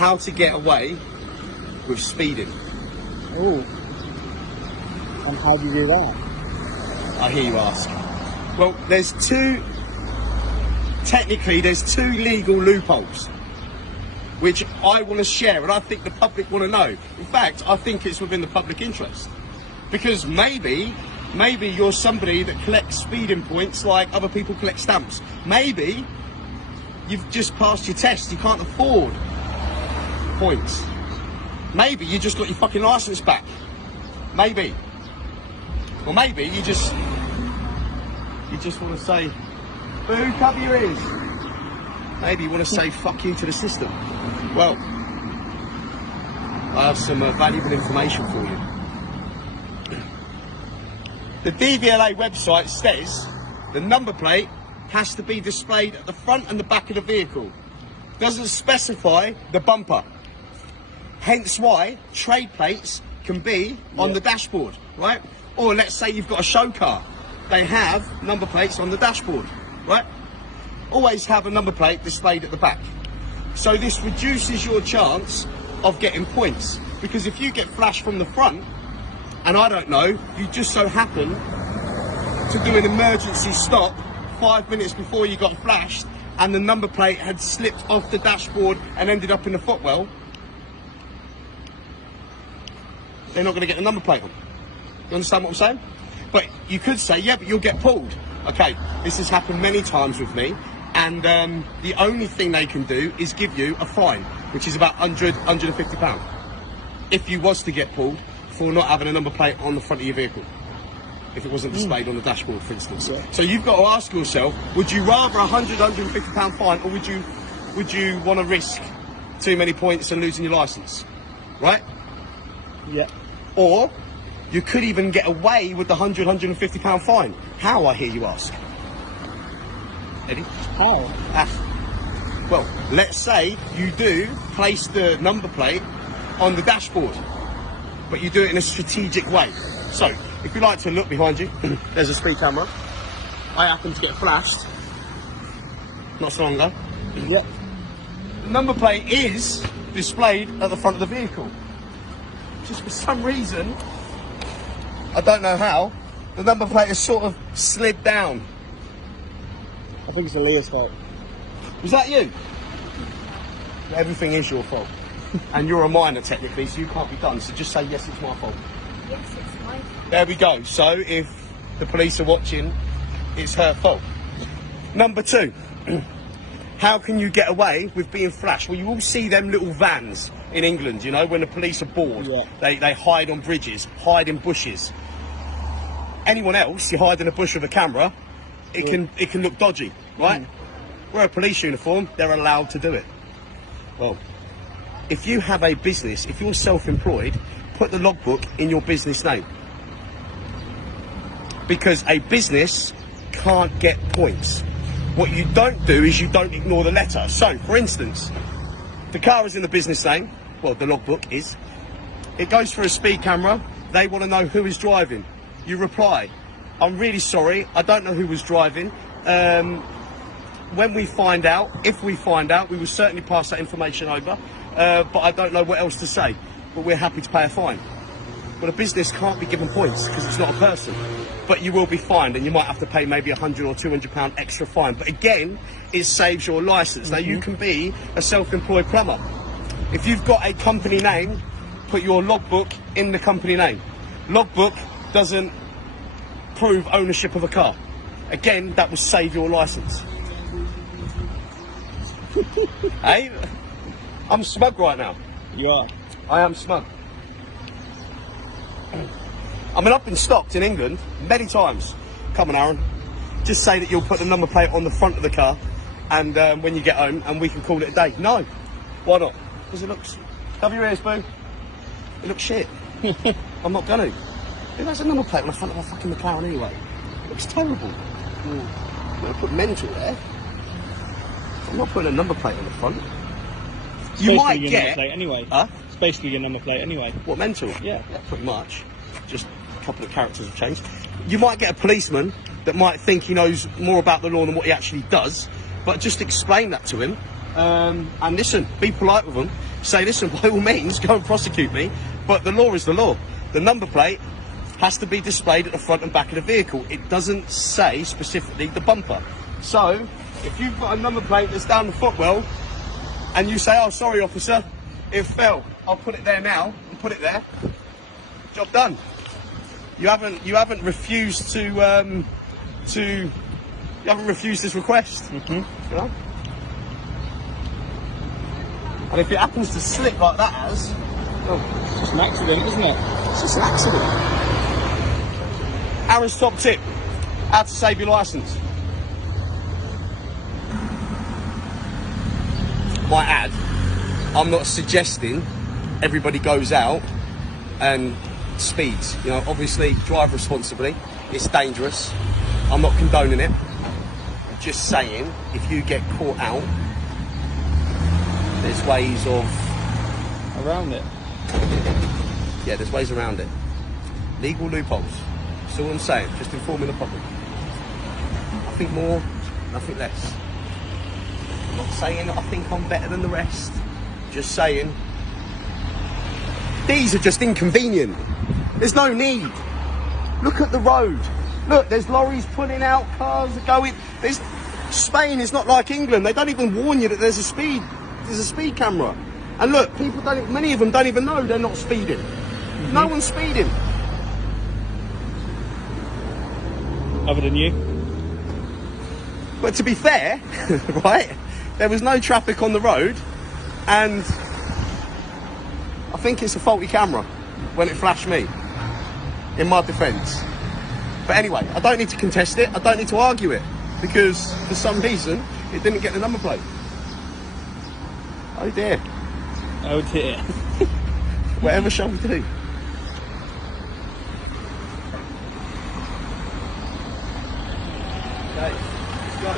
how to get away with speeding. Oh. And how do you do that? I hear you ask. Well, there's two legal loopholes which I want to share, and I think the public want to know. In fact, I think it's within the public interest. Because maybe you're somebody that collects speeding points like other people collect stamps. Maybe you've just passed your test, you can't afford points. Maybe you just got your fucking licence back. Maybe. Or maybe you just want to say, boo, cover your ears. Maybe you want to say fuck you to the system. Well, I have some valuable information for you. The DVLA website says the number plate has to be displayed at the front and the back of the vehicle. Doesn't specify the bumper. Hence why trade plates can be on the dashboard, right? Or let's say you've got a show car. They have number plates on the dashboard, right? Always have a number plate displayed at the back. So this reduces your chance of getting points. Because if you get flashed from the front, and I don't know, you just so happen to do an emergency stop 5 minutes before you got flashed, and the number plate had slipped off the dashboard and ended up in the footwell, they're not going to get the number plate on. You understand what I'm saying? But you could say, yeah, but you'll get pulled. Okay, this has happened many times with me, and the only thing they can do is give you a fine, which is about £150, if you was to get pulled for not having a number plate on the front of your vehicle, if it wasn't displayed on the dashboard, for instance. Yeah. So you've got to ask yourself, would you rather £150 fine, or would you want to risk too many points and losing your licence, right? Yeah. Or you could even get away with the £150 fine. How, I hear you ask? Eddie? How? Well, let's say you do place the number plate on the dashboard, but you do it in a strategic way. So, if you like to look behind you, there's a speed camera. I happened to get flashed not so long ago. Yep. The number plate is displayed at the front of the vehicle. Just for some reason, I don't know how, the number plate has sort of slid down. I think it's Aaliyah's fault. Was that you? Everything is your fault. And you're a minor technically, so you can't be done. So just say, yes, it's my fault. Yes, it's my fault. There we go. So if the police are watching, it's her fault. Number two, how can you get away with being flashed? Well, you all see them little vans in England, you know, when the police are bored. Yeah. They hide on bridges, hide in bushes. Anyone else, you hide in a bush with a camera, it can look dodgy, right? Wear a police uniform, they're allowed to do it. Well, if you have a business, if you're self-employed, put the logbook in your business name. Because a business can't get points. What you don't do is you don't ignore the letter. So, for instance, the car is in the business name, well, the logbook is. It goes through a speed camera, they want to know who is driving. You reply, I'm really sorry, I don't know who was driving. When we find out, if we find out, we will certainly pass that information over. But I don't know what else to say. But we're happy to pay a fine. Well, a business can't be given points because it's not a person. But you will be fined, and you might have to pay maybe £100 or £200 extra fine. But again, it saves your licence. Now, you can be a self-employed plumber. If you've got a company name, put your logbook in the company name. Logbook doesn't prove ownership of a car. Again, that will save your licence. Hey, I'm smug right now. You are. I am smug. I mean, I've been stopped in England many times. Come on, Aaron. Just say that you'll put the number plate on the front of the car, and when you get home, and we can call it a day. No. Why not? Because it looks... Cover your ears, boo. It looks shit. I'm not going to. Who has a number plate on the front of a fucking McLaren anyway? It looks terrible. I'm going to put mental there. I'm not putting a number plate on the front. You might get... Number plate anyway. Huh? It's basically your number plate anyway. What, mental? Yeah. Pretty much. Just a couple of characters have changed. You might get a policeman that might think he knows more about the law than what he actually does, but just explain that to him. And listen, be polite with them. say, listen, by all means, go and prosecute me, but the law is the law. The number plate has to be displayed at the front and back of the vehicle. It doesn't say specifically the bumper. So, if you've got a number plate that's down the footwell, and you say, oh, sorry, officer, it fell, I'll put it there now, and put it there, job done. You haven't refused to, you haven't refused this request. Mm-hmm. You know? And if it happens to slip like that as, Oh, it's just an accident, isn't it? it's just an accident. Aaron's top tip, how to save your licence. Might add, I'm not suggesting everybody goes out and speeds. You know, obviously drive responsibly. It's dangerous. I'm not condoning it. I'm just saying, if you get caught out, there's ways of... Around it. Yeah, there's ways around it. Legal loopholes. That's all I'm saying. Just informing the public. Nothing more, nothing less. I'm not saying I think I'm better than the rest. Just saying, these are just inconvenient. There's no need. Look at the road. Look, there's lorries pulling out, cars are going. Spain is not like England. They don't even warn you that there's a speed camera. And look, many of them don't even know they're not speeding. Mm-hmm. No one's speeding. Other than you? But to be fair, right, there was no traffic on the road, and I think it's a faulty camera when it flashed me, in my defence. But anyway, I don't need to contest it, I don't need to argue it, because for some reason, it didn't get the number plate. Oh dear. Oh dear. Whatever shall we do? Okay, let's go.